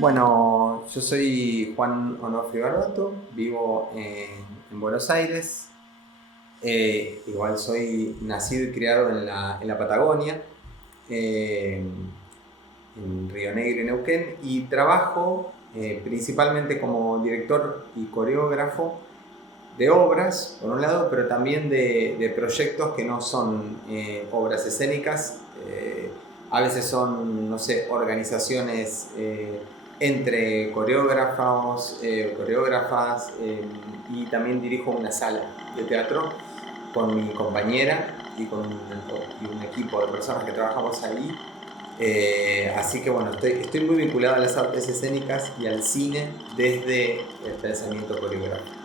Bueno, yo soy Juan Onofre Barbato, vivo en Buenos Aires. Igual soy nacido y criado en la Patagonia, eh, en Río Negro y Neuquén, y trabajo principalmente como director y coreógrafo de obras, por un lado, pero también de proyectos que no son obras escénicas. A veces son, no sé, organizaciones entre coreógrafos, coreógrafas, y también dirijo una sala de teatro con mi compañera y un equipo de personas que trabajamos ahí. Así que bueno, estoy muy vinculado a las artes escénicas y al cine desde el pensamiento coreográfico.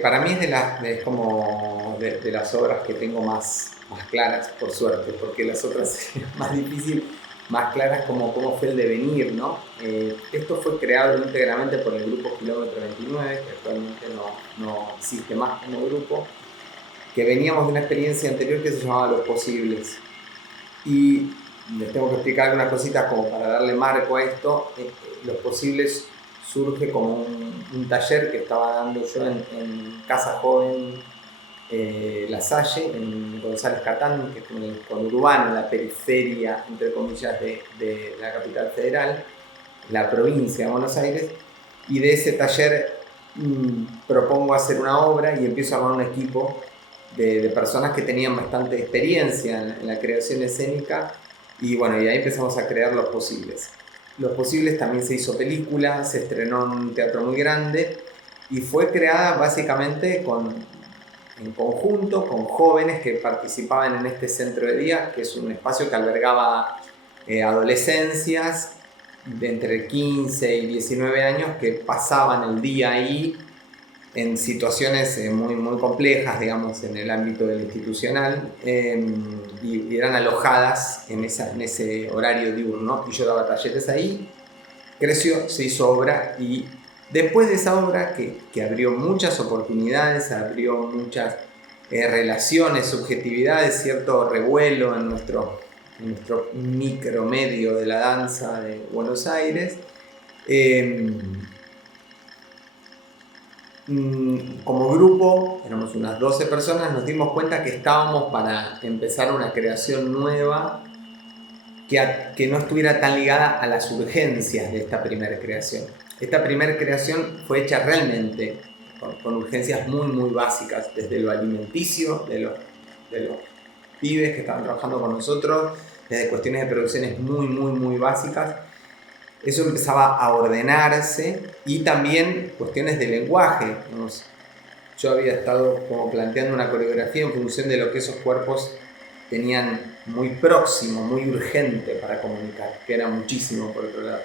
Para mí es como de las obras que tengo más claras, por suerte, porque las otras más difícil, más claras como cómo fue el devenir, ¿no? Esto fue creado íntegramente por el grupo Kilómetro 29, que actualmente no existe más como grupo, que veníamos de una experiencia anterior que se llamaba Los Posibles. Y les tengo que explicar algunas cositas como para darle marco a esto. Los Posibles surge como un taller que estaba dando yo en Casa Joven La Salle, en González Catán, que es como el conurbano, en la periferia, entre comillas, de la capital federal, la provincia de Buenos Aires. Y de ese taller propongo hacer una obra y empiezo a armar un equipo de personas que tenían bastante experiencia en la creación escénica, y bueno, y ahí empezamos a crear Los Posibles. Los Posibles también se hizo película, se estrenó en un teatro muy grande y fue creada básicamente en conjunto con jóvenes que participaban en este centro de día, que es un espacio que albergaba adolescencias de entre 15 y 19 años que pasaban el día ahí en situaciones muy complejas, digamos, en el ámbito del institucional, y eran alojadas en ese horario diurno, y yo daba talleres ahí. Creció, se hizo obra, y después de esa obra que abrió muchas oportunidades, abrió muchas relaciones, subjetividades, cierto revuelo en nuestro micromedio de la danza de Buenos Aires. Como grupo, éramos unas 12 personas, nos dimos cuenta que estábamos para empezar una creación nueva que no estuviera tan ligada a las urgencias de esta primera creación. Esta primera creación fue hecha realmente con urgencias muy básicas, desde lo alimenticio de los pibes que estaban trabajando con nosotros, desde cuestiones de producciones muy básicas. Eso empezaba a ordenarse, y también cuestiones de lenguaje. Yo había estado como planteando una coreografía en función de lo que esos cuerpos tenían muy próximo, muy urgente para comunicar, que era muchísimo por otro lado.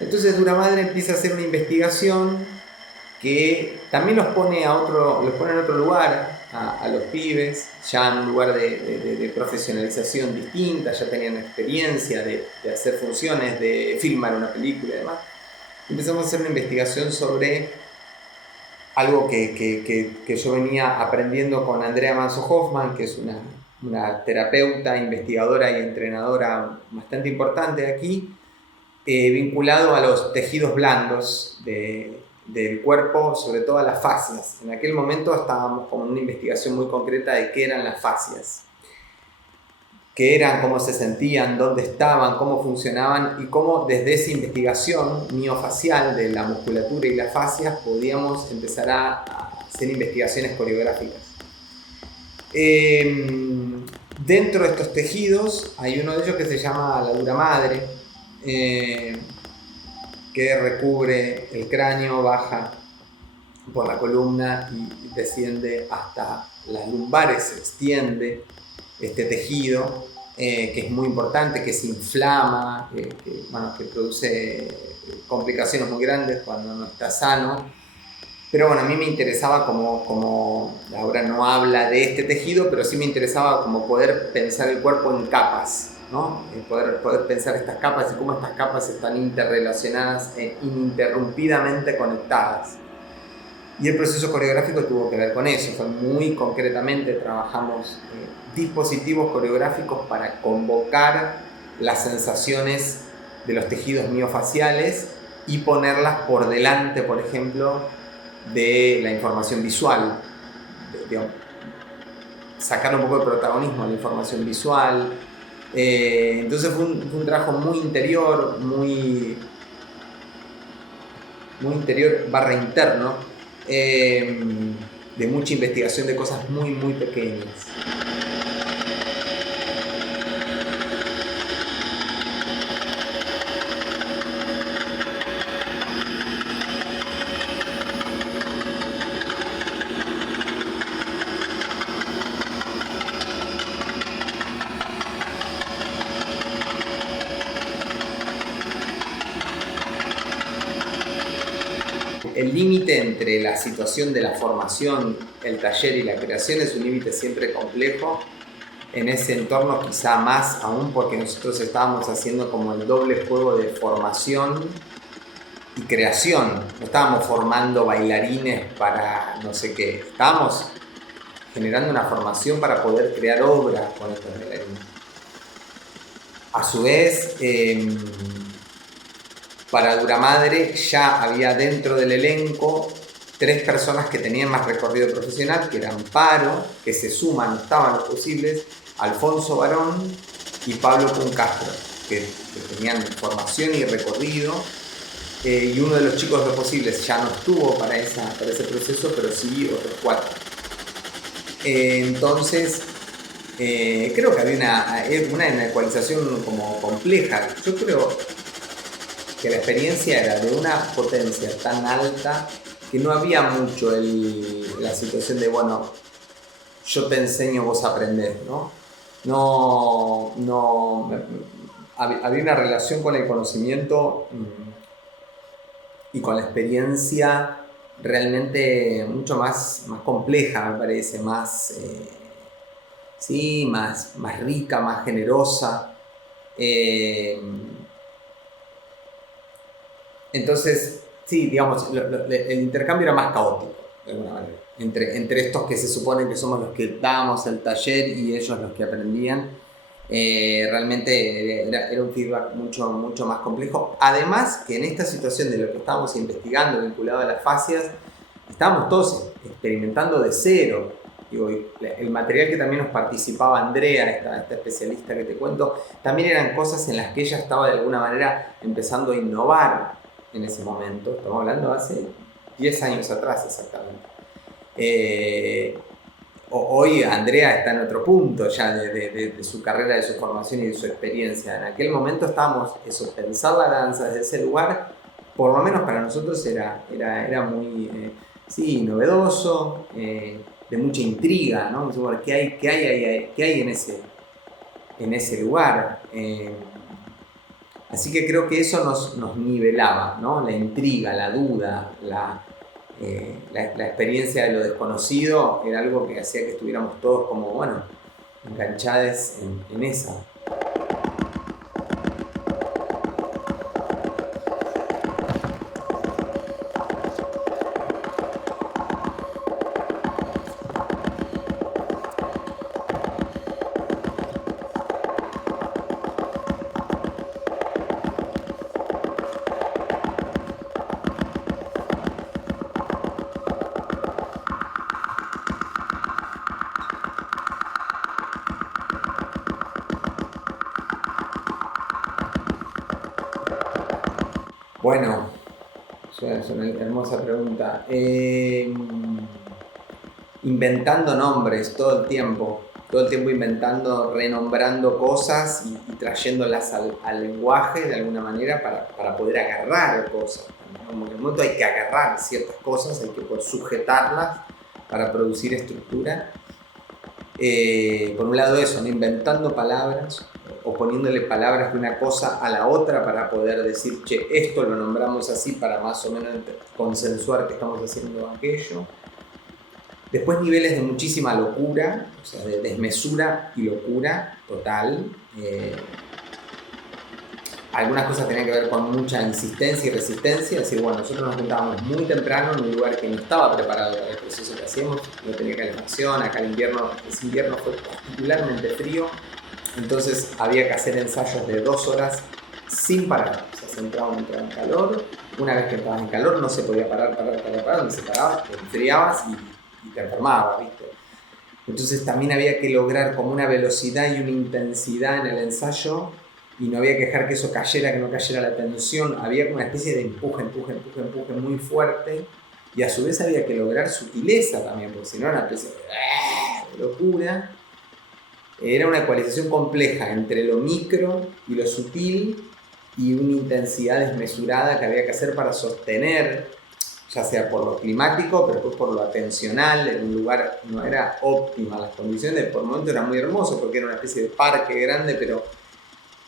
Entonces Dura Madre empieza a hacer una investigación que también los pone en otro lugar a los pibes, ya en un lugar de profesionalización distinta. Ya tenían experiencia de hacer funciones, de filmar una película y demás. Empezamos a hacer una investigación sobre algo que yo venía aprendiendo con Andrea Manso Hoffman, que es una terapeuta, investigadora y entrenadora bastante importante aquí, vinculado a los tejidos blandos del cuerpo, sobre todo a las fascias. En aquel momento estábamos con una investigación muy concreta de qué eran las fascias, qué eran, cómo se sentían, dónde estaban, cómo funcionaban y cómo desde esa investigación miofacial de la musculatura y las fascias podíamos empezar a hacer investigaciones coreográficas. Dentro de estos tejidos hay uno de ellos que se llama la dura madre, que recubre el cráneo, baja por la columna y desciende hasta las lumbares, se extiende este tejido, que es muy importante, que se inflama, que produce complicaciones muy grandes cuando no está sano. Pero bueno, a mí me interesaba como la obra no habla de este tejido, pero sí me interesaba como poder pensar el cuerpo en capas, ¿no? Poder pensar estas capas y cómo estas capas están interrelacionadas e ininterrumpidamente conectadas. Y el proceso coreográfico tuvo que ver con eso. Fue muy concretamente, trabajamos dispositivos coreográficos para convocar las sensaciones de los tejidos miofaciales y ponerlas por delante, por ejemplo, de la información visual, sacar un poco de protagonismo a la información visual. Entonces fue un trabajo muy interior, muy interior barra interno, de mucha investigación de cosas muy, muy pequeñas. El límite entre la situación de la formación, el taller y la creación es un límite siempre complejo. En ese entorno quizá más aún porque nosotros estábamos haciendo como el doble juego de formación y creación. No estábamos formando bailarines para no sé qué, estábamos generando una formación para poder crear obras con estos bailarines. A su vez, para Dura Madre ya había dentro del elenco 3 personas que tenían más recorrido profesional, que eran Paro, que se suman, estaban los posibles, Alfonso Barón y Pablo Puncastro, que tenían formación y recorrido, y uno de los chicos de los posibles ya no estuvo para ese proceso, pero sí otros 4. Entonces, creo que había una ecualización como compleja. Yo creo que la experiencia era de una potencia tan alta que no había mucho la situación de, bueno, yo te enseño, vos aprendés, ¿no? Había una relación con el conocimiento y con la experiencia realmente mucho más compleja, me parece, más rica, más generosa. Entonces, sí, digamos, el intercambio era más caótico, de alguna manera, entre estos que se supone que somos los que dábamos el taller y ellos los que aprendían. Realmente era un feedback mucho, mucho más complejo. Además, que en esta situación de lo que estábamos investigando vinculado a las fascias, estábamos todos experimentando de cero. Digo, el material que también nos participaba Andrea, esta especialista que te cuento, también eran cosas en las que ella estaba de alguna manera empezando a innovar en ese momento. Estamos hablando hace 10 años atrás exactamente. Hoy Andrea está en otro punto ya de su carrera, de su formación y de su experiencia. En aquel momento estábamos, pensar la danza desde ese lugar, por lo menos para nosotros era muy novedoso, de mucha intriga, ¿no? ¿Qué hay en ese lugar? Así que creo que eso nos nivelaba, ¿no? La intriga, la duda, la experiencia de lo desconocido era algo que hacía que estuviéramos todos como, bueno, enganchados en esa. Bueno, es una hermosa pregunta. Inventando nombres todo el tiempo inventando, renombrando cosas y trayéndolas al lenguaje de alguna manera para poder agarrar cosas. Como que en el momento hay que agarrar ciertas cosas, hay que poder sujetarlas para producir estructura. Por un lado eso, ¿no? Inventando palabras o poniéndole palabras de una cosa a la otra para poder decir, che, esto lo nombramos así para más o menos consensuar que estamos haciendo aquello. Después niveles de muchísima locura, o sea, de desmesura y locura total. Algunas cosas tenían que ver con mucha insistencia y resistencia, es decir, bueno, nosotros nos juntábamos muy temprano en un lugar que no estaba preparado para el proceso que hacíamos, no tenía calefacción, acá ese invierno fue particularmente frío, entonces había que hacer ensayos de 2 horas sin parar, o sea, se entraba en calor, una vez que entrabas en calor no se podía parar, donde se paraba, te enfriabas y te enfermabas, ¿viste? Entonces también había que lograr como una velocidad y una intensidad en el ensayo y no había que dejar que eso cayera, que no cayera la tensión, había una especie de empuje muy fuerte y a su vez había que lograr sutileza también, porque si no era una especie de locura. Era una ecualización compleja entre lo micro y lo sutil y una intensidad desmesurada que había que hacer para sostener, ya sea por lo climático, pero después por lo atencional, en un lugar no era óptima las condiciones, por el momento era muy hermoso porque era una especie de parque grande, pero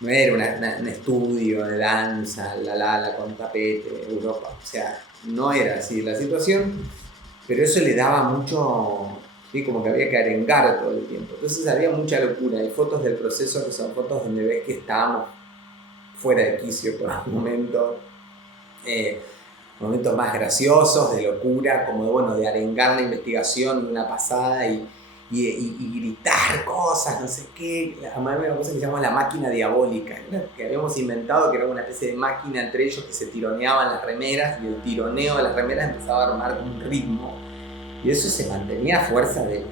no era un estudio de danza, con tapete, Europa, o sea, no era así la situación, pero eso le daba mucho, ¿sí? Como que había que arengar todo el tiempo, entonces había mucha locura. Hay fotos del proceso que son fotos donde ves que estábamos fuera de quicio por un momento, momentos más graciosos, de locura, como de, bueno, de arengar la investigación de una pasada y gritar cosas, no sé qué. Además había una cosa que se llama la máquina diabólica, ¿no? Que habíamos inventado, que era una especie de máquina entre ellos que se tironeaban las remeras y el tironeo de las remeras empezaba a armar un ritmo y eso se mantenía a fuerza de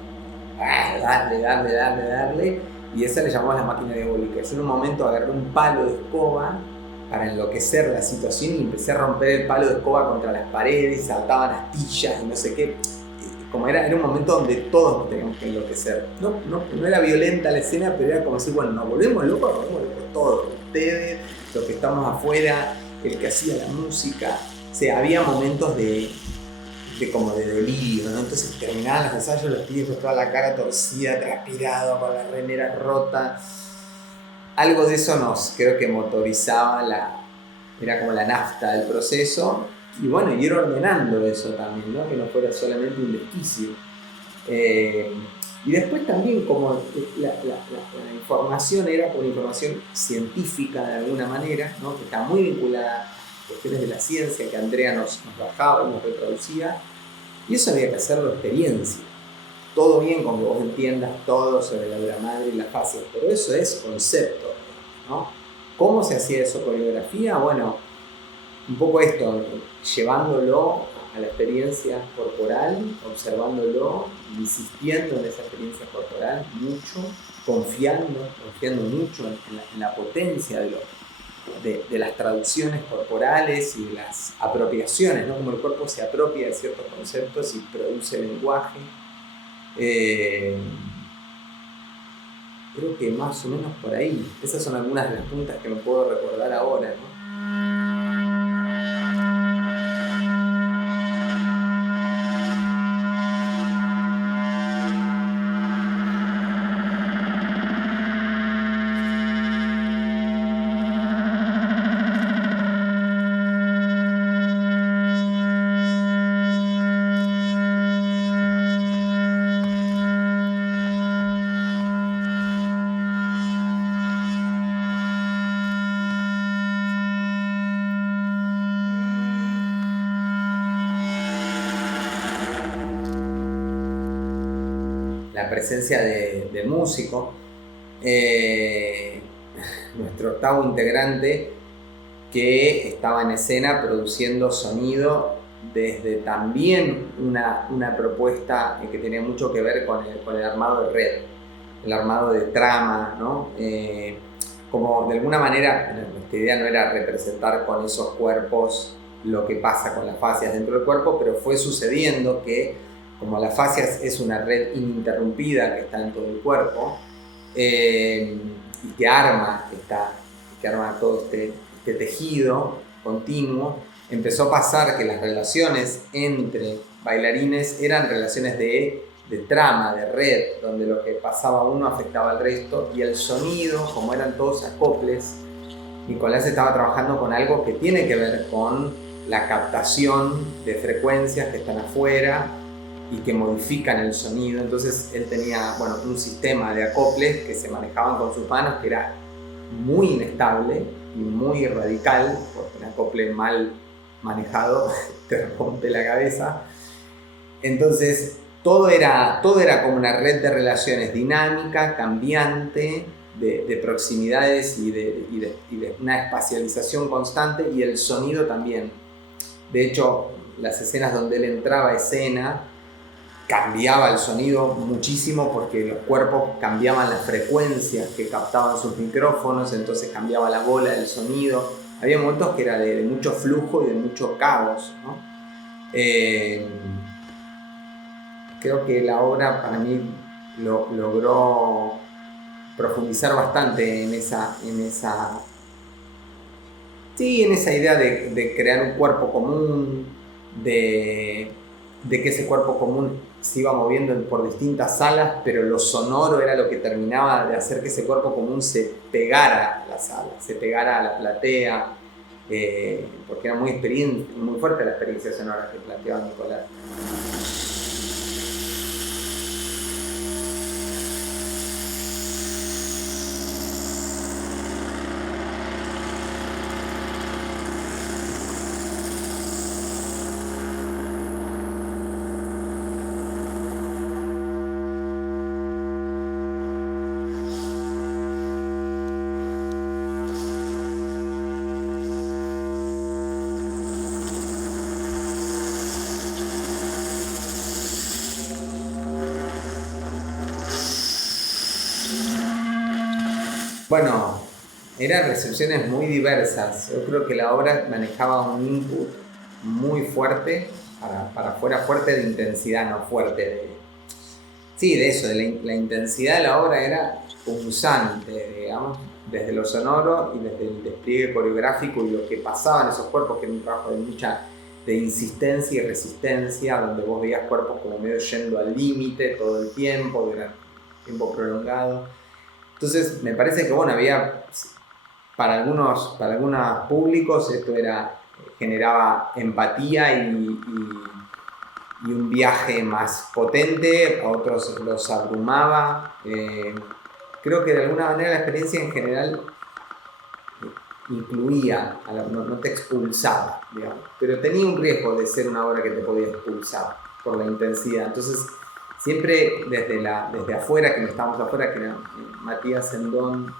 darle y esa le llamamos la máquina diabólica. Yo en un momento agarré un palo de escoba para enloquecer la situación y empecé a romper el palo de escoba contra las paredes, saltaban astillas y no sé qué. Como era un momento donde todos nos teníamos que enloquecer. No era violenta la escena, pero era como decir, bueno, nos volvemos locos todos. Ustedes, los que estamos afuera, el que hacía la música. O sea, había momentos de delirio, ¿no? Entonces terminaban los ensayos, los pibes con toda la cara torcida, transpirado, con la remera rota. Algo de eso nos, creo que motorizaba era como la nafta del proceso. Y bueno, ir ordenando eso también, ¿no? Que no fuera solamente un desquicio. Y después también como la información era por información científica de alguna manera, ¿no? Que está muy vinculada a cuestiones de la ciencia que Andrea nos bajaba y nos reproducía. Y eso había que hacerlo experiencia. Todo bien con que vos entiendas todo sobre la obra madre y las fases, pero eso es concepto, ¿no? ¿Cómo se hacía eso coreografía? Bueno, un poco esto, llevándolo a la experiencia corporal, observándolo, insistiendo en esa experiencia corporal mucho, confiando mucho en la potencia de las traducciones corporales y de las apropiaciones, ¿no? Como el cuerpo se apropia de ciertos conceptos y produce lenguaje. Creo que más o menos por ahí. Esas son algunas de las puntas que me puedo recordar ahora, ¿no? La presencia del músico, nuestro octavo integrante que estaba en escena produciendo sonido desde también una propuesta que tenía mucho que ver con el armado de red, el armado de trama, ¿no? como de alguna manera, nuestra idea no era representar con esos cuerpos lo que pasa con las fascias dentro del cuerpo, pero fue sucediendo que como las fascias es una red ininterrumpida que está en todo el cuerpo y que arma todo este tejido continuo, empezó a pasar que las relaciones entre bailarines eran relaciones de trama, de red, donde lo que pasaba uno afectaba al resto, y el sonido, como eran todos acoples, Nicolás estaba trabajando con algo que tiene que ver con la captación de frecuencias que están afuera y que modifican el sonido. Entonces él tenía un sistema de acoples que se manejaban con sus manos, que era muy inestable y muy radical, porque un acople mal manejado te rompe la cabeza. Entonces todo era como una red de relaciones dinámica, cambiante, de proximidades y de una espacialización constante, y el sonido también. De hecho, las escenas donde él entraba a escena, cambiaba el sonido muchísimo porque los cuerpos cambiaban las frecuencias que captaban sus micrófonos, entonces cambiaba la bola del sonido. Había momentos que era de mucho flujo y de mucho caos, ¿no? Creo que la obra para mí logró profundizar bastante en esa idea de crear un cuerpo común, de que ese cuerpo común se iba moviendo por distintas salas, pero lo sonoro era lo que terminaba de hacer que ese cuerpo común se pegara a la sala, se pegara a la platea, porque era muy fuerte la experiencia sonora que planteaba Nicolás. Bueno, eran recepciones muy diversas. Yo creo que la obra manejaba un input muy fuerte, para afuera, fuerte de intensidad, no fuerte de eso, de la intensidad de la obra era punzante, digamos, desde lo sonoro y desde el despliegue coreográfico y lo que pasaba en esos cuerpos, que era un trabajo de insistencia y resistencia, donde vos veías cuerpos como medio yendo al límite todo el tiempo, durante un tiempo prolongado. Entonces me parece que había, para algunos públicos esto generaba empatía y un viaje más potente, a otros los abrumaba. Creo que de alguna manera la experiencia en general incluía, no te expulsaba, digamos, pero tenía un riesgo de ser una obra que te podía expulsar por la intensidad. Entonces siempre desde afuera, que estábamos afuera, que eran Matías Sendón,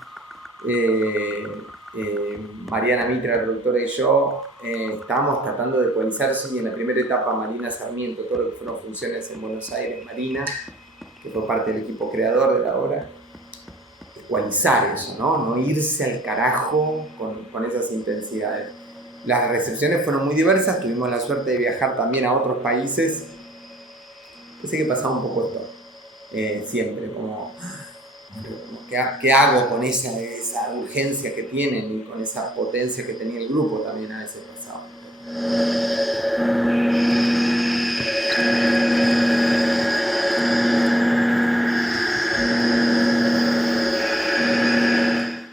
Mariana Mitra, la productora, y yo, estábamos tratando de ecualizar eso, y en la primera etapa Marina Sarmiento, todo lo que fueron funciones en Buenos Aires, Marina, que fue parte del equipo creador de la obra, ecualizar eso, no irse al carajo con esas intensidades. Las recepciones fueron muy diversas, tuvimos la suerte de viajar también a otros países. Pensé que pasaba un poco esto, siempre, como ¿qué hago con esa urgencia que tienen y con esa potencia que tenía el grupo? También a veces pasaba.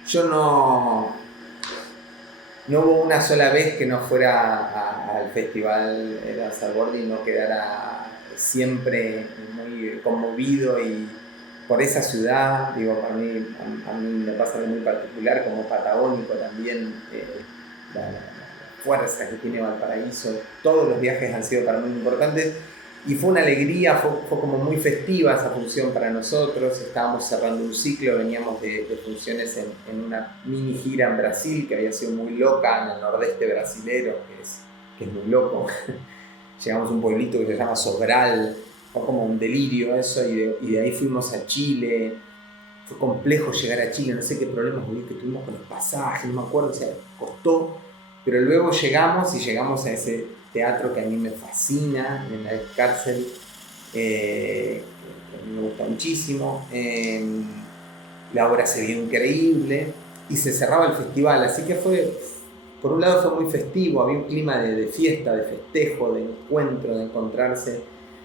Yo no hubo una sola vez que no fuera al festival de Salbordi y no quedara siempre muy conmovido y por esa ciudad. Digo, a mí me pasa algo muy particular como patagónico también, la fuerza que tiene Valparaíso. Todos los viajes han sido para mí muy importantes y fue una alegría, fue como muy festiva esa función para nosotros. Estábamos cerrando un ciclo, veníamos de funciones en una mini gira en Brasil que había sido muy loca, en el nordeste brasilero, que es muy loco. Llegamos a un pueblito que se llama Sobral, fue como un delirio eso, y de ahí fuimos a Chile. fue complejo llegar a Chile, no sé qué problemas que tuvimos con los pasajes, no me acuerdo, o sea, costó, pero luego llegamos a ese teatro que a mí me fascina, en la cárcel, que a mí me gusta muchísimo. La obra se vio increíble y se cerraba el festival, así que por un lado fue muy festivo, había un clima de fiesta, de festejo, de encuentro, de encontrarse.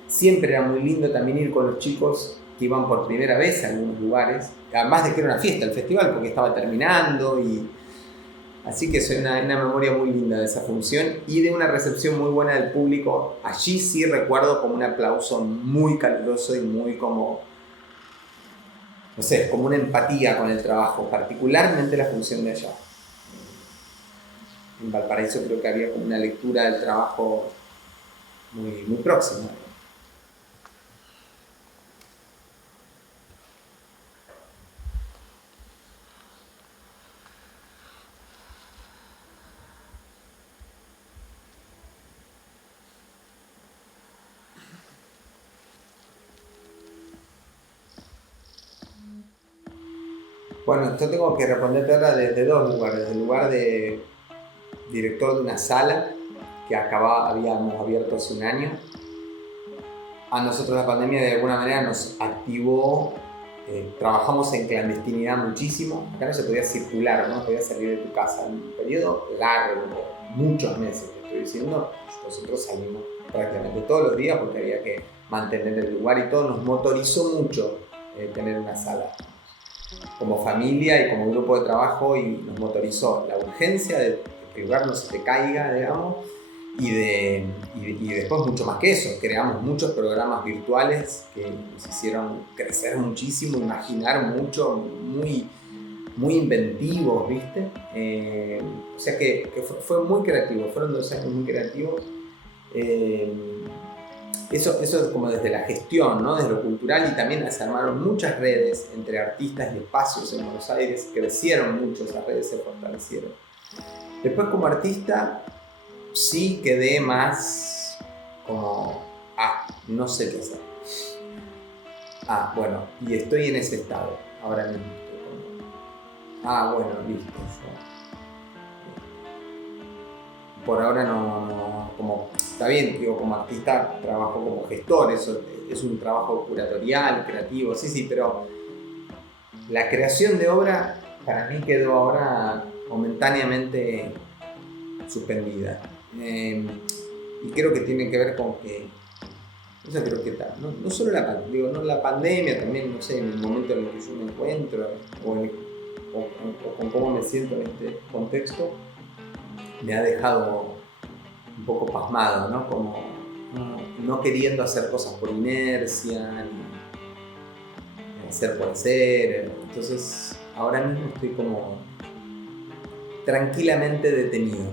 Siempre era muy lindo también ir con los chicos que iban por primera vez a algunos lugares, además de que era una fiesta el festival porque estaba terminando, y así que es una memoria muy linda de esa función y de una recepción muy buena del público. Allí sí recuerdo como un aplauso muy caluroso y muy como, no sé, como una empatía con el trabajo, particularmente la función de allá. En Valparaíso creo que había como una lectura del trabajo muy próxima. Bueno, yo tengo que responderte ahora desde dos lugares. Desde el lugar de director de una sala que habíamos abierto hace un año. A nosotros la pandemia de alguna manera nos activó, trabajamos en clandestinidad muchísimo. Acá no se podía circular, no podías salir de tu casa. En un periodo largo, muchos meses, te estoy diciendo, nosotros salimos prácticamente todos los días porque había que mantener el lugar y todo. Nos motorizó mucho tener una sala como familia y como grupo de trabajo, y nos motorizó la urgencia de que el lugar no se te caiga, digamos, y después mucho más que eso. Creamos muchos programas virtuales que nos hicieron crecer muchísimo, imaginar mucho, muy inventivos, ¿viste? O sea que fue muy creativo, fueron 2 años muy creativos. Eso es como desde la gestión, ¿no? Desde lo cultural, y también se armaron muchas redes entre artistas y espacios en Buenos Aires, crecieron mucho esas redes, se fortalecieron. Después como artista sí quedé más como, no sé qué hacer. Bueno, y estoy en ese estado, ahora mismo estoy como, bueno, listo. Por ahora no, como, está bien, digo, como artista trabajo como gestor, eso es un trabajo curatorial, creativo, sí, pero la creación de obra para mí quedó ahora momentáneamente suspendida. Y creo que tiene que ver con que, eso creo que tal, no solo la pandemia, también, no sé, en el momento en el que yo me encuentro o con cómo me siento en este contexto, me ha dejado un poco pasmado, ¿no? Como no queriendo hacer cosas por inercia, ni hacer por hacer. Entonces, ahora mismo estoy como tranquilamente detenido.